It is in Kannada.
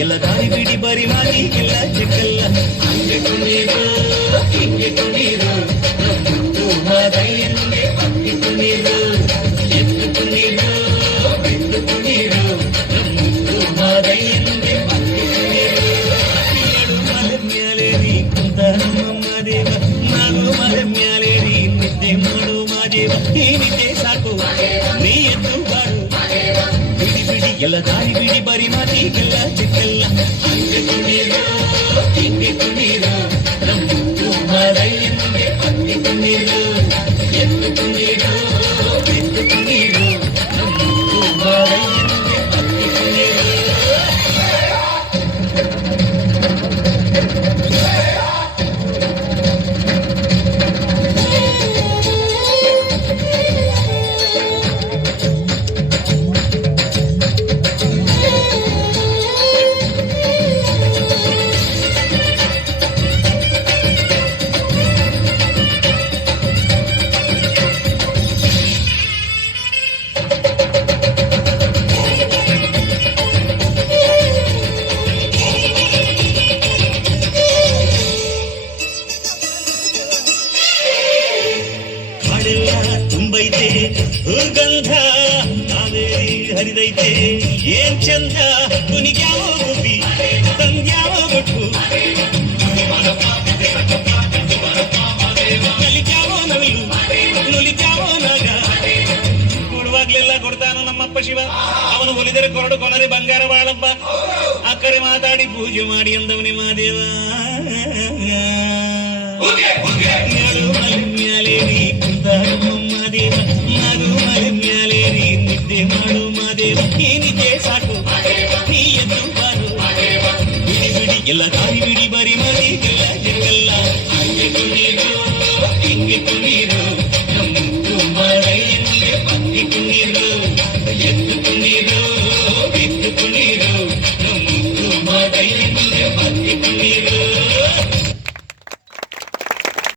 ಎಲ್ಲ ದಾರಿ ಬಿಡಿ ಬರಿ ಮಾತಿ ಎಲ್ಲ ಚೆಕ್ಕಲ್ಲ ಹಂಗೆ ಕುಣೀರು ಹಿಂಗೆ ಕುಣೀರು ಮಾದೈಯನ್ನೇ ಹಂಗೆ ಕುಣೀರು ಎತ್ತು ಕುಣೀರು ಬೆಂದು ಕುಣೀರು ಮಾದೈಯನ್ನೇ ಹಂಗೆ ಕುಣೀರು ಏಳು ಮಲೆ ಮ್ಯಾಲೇರಿ ಕುಂತ ನಮ್ಮ ದೇವ ನಾನು ಮಲೆ ಮ್ಯಾಲೇರಿ ನಿದ್ದೆ ಮಾಡು ಮಾದೇವ ಈ ನಿದ್ದೆ ಸಾಕು ನೀ ಎದ್ದು ಬಾರು ಬಿಡಿ ಬಿಡಿ ಎಲ್ಲ ದಾರಿ ಬಿಡಿ ಬರಿ ಮಾತಿ ಎಲ್ಲ ಚೆಕ್ಕಲ್ಲ ಹಂಗೆ ಕುಣೀರು ಹಿಂಗೆ ಕುಣೀರು ನಮ್ಮ ಮಾದೈಯನ್ನೇ ಹಂಗೆ ಕುಣೀರು ಎತ್ತು ಕುಣೀರು ಬೆಂದು ಕುಣೀರು ನಮ್ಮ ಮಾದೈಯನ್ನೇ ಹಂಗೆ ಕುಣೀರು ತುಂಬೈತೆ ದುರ್ಗಂಧ ಕಾವೇರಿ ಹರಿದೈತೆ ಏನ್ ಚಂದ ಕುನಿಗ್ಯಾವ ಗುಬ್ಬಿ ತಂಗ್ಯಾವ ಬಟ್ಟು ಕಲಿಕ್ಯಾವ ನವಿಲು ನುಲಿಕ್ಯಾವ ನಾಗ ಕೊಡುವಾಗ್ಲೆಲ್ಲ ಕೊಡ್ತಾನು ನಮ್ಮಪ್ಪ ಶಿವ ಅವನು ಒಲಿದರೆ ಕೊರಡು ಕೊನರೆ ಬಂಗಾರ ಬಾಳಪ್ಪ ಅಕ್ಕರೆ ಮಾತಾಡಿ ಪೂಜೆ ಮಾಡಿ ಅಂದವನೇ ಮಾದೇವ ಮ್ಯಾಲೇರಿ ಕುಂತ ಮಾದೇವ ಮಗು ಮಲೆ ಮ್ಯಾಲೇರಿ ನಿದ್ದೆ ಮಾಡು ಮಾದೇವ ಈ ನಿದ್ದೆ ಸಾಕು ನೀ ಎದ್ದು ಬಾರು ಬಿಡಿ ಬಿಡಿ ಎಲ್ಲ